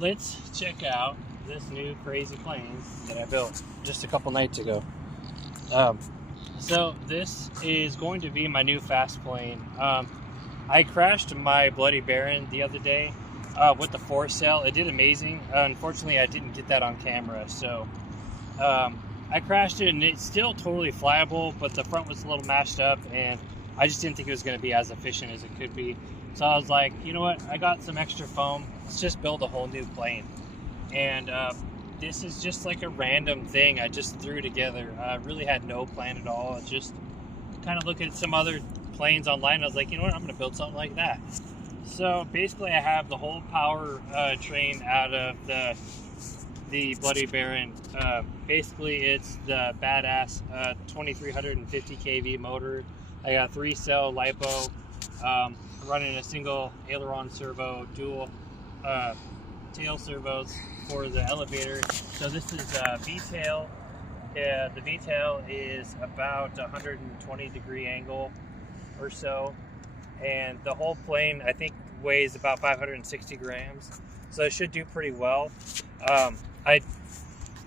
Let's check out this new crazy plane that I built just a couple nights ago. So this is going to be my new fast plane. I crashed my Bloody Baron the other day with the force cell. It did amazing. Unfortunately, I didn't get that on camera. So I crashed it, and it's still totally flyable, but the front was a little mashed up, and I just didn't think it was going to be as efficient as it could be. So I was like, you know what? I got some extra foam. Let's just build a whole new plane. And this is just like a random thing I just threw together. I really had no plan at all. I just kind of looked at some other planes online. I was like, you know what? I'm going to build something like that. So basically, I have the whole power train out of the Bloody Baron. Basically, it's the badass 2350 kV motor. I got 3-cell LiPo. Running a single aileron servo, dual tail servos for the elevator. So this is V-tail. The V-tail is about 120 degree angle or so, and the whole plane I think weighs about 560 grams, so it should do pretty well. I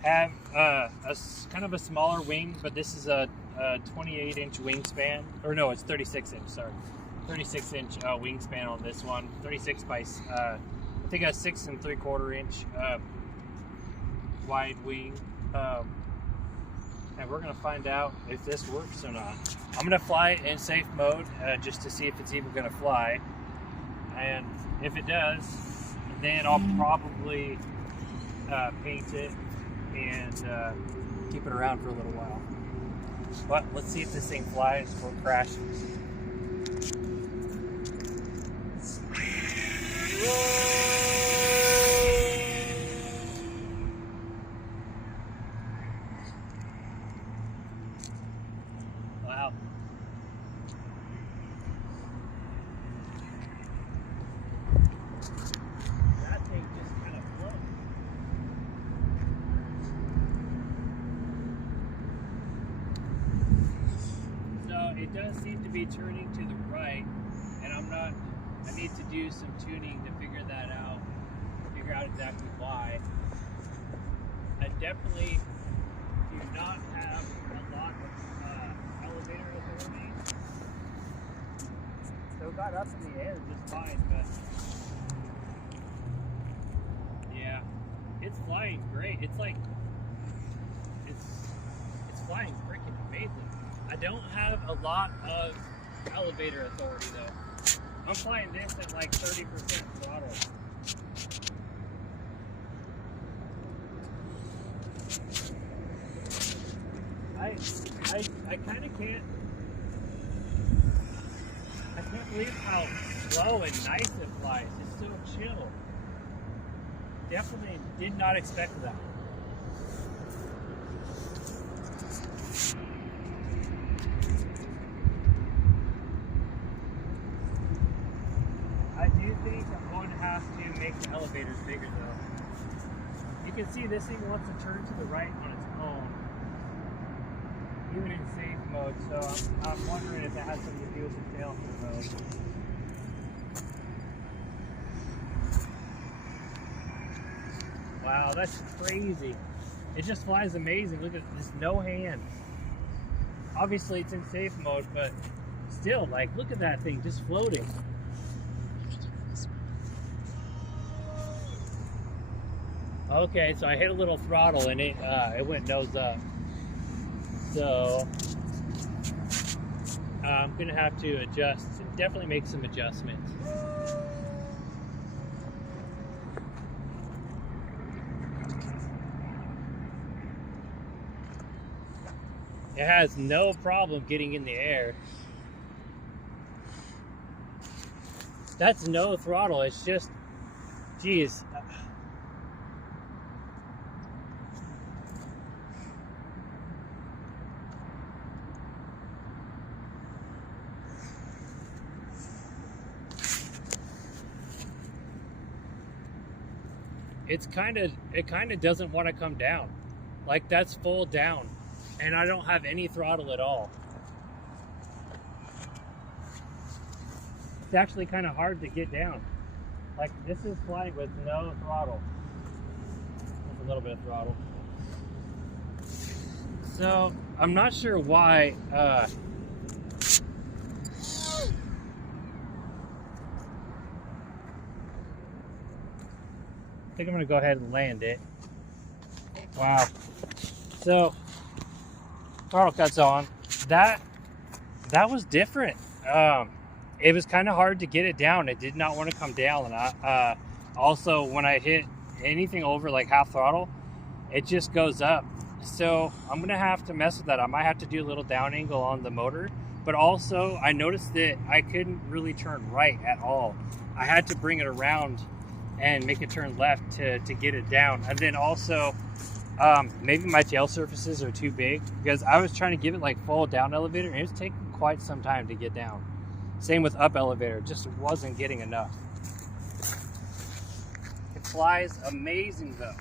have a kind of a smaller wing, but this is a 28-inch wingspan, or no, it's 36-inch, sorry. 36-inch wingspan on this one. 36 by I think a 6 3/4 inch wide wing, and we're gonna find out if this works or not. I'm gonna fly it in safe mode just to see if it's even gonna fly, and if it does, then I'll probably paint it and keep it around for a little while. But let's see if this thing flies before it crashes. Wow. That thing just kind of floats. So it does seem to be turning to the right, and I need to do some tuning to figure that out, figure out exactly why. I definitely do not have a lot of elevator authority. So it got up in the air just fine, but yeah, it's flying great. It's like, it's flying freaking amazing. I don't have a lot of elevator authority though. I'm flying this at like 30% throttle. I kind of can't. I can't believe how slow and nice it flies. It's so chill. Definitely did not expect that. I do think I'm going to have to make the elevators bigger though. You can see this thing wants to turn to the right on its own, even in safe mode, so I'm wondering if it has something to do with the tail servo. Wow, that's crazy. It just flies amazing. Look at this, no hands. Obviously it's in safe mode, but still, like, look at that thing just floating. Okay, so I hit a little throttle and it went nose up. So I'm gonna have to adjust and definitely make some adjustments. It has no problem getting in the air. That's no throttle, it's just, geez. it kind of doesn't want to come down. Like, that's full down, and I don't have any throttle at all. It's actually kind of hard to get down. Like, this is flying with no throttle. Just a little bit of throttle. So I'm not sure why. I think I'm gonna go ahead and land it. Wow. So throttle cuts on. That was different. It was kind of hard to get it down. It did not want to come down. And I also, when I hit anything over like half throttle, it just goes up. So I'm gonna have to mess with that. I might have to do a little down angle on the motor. But also, I noticed that I couldn't really turn right at all. I had to bring it around and make it turn left to get it down. And then also, maybe my tail surfaces are too big, because I was trying to give it like full down elevator and it was taking quite some time to get down. Same with up elevator, just wasn't getting enough. It flies amazing though.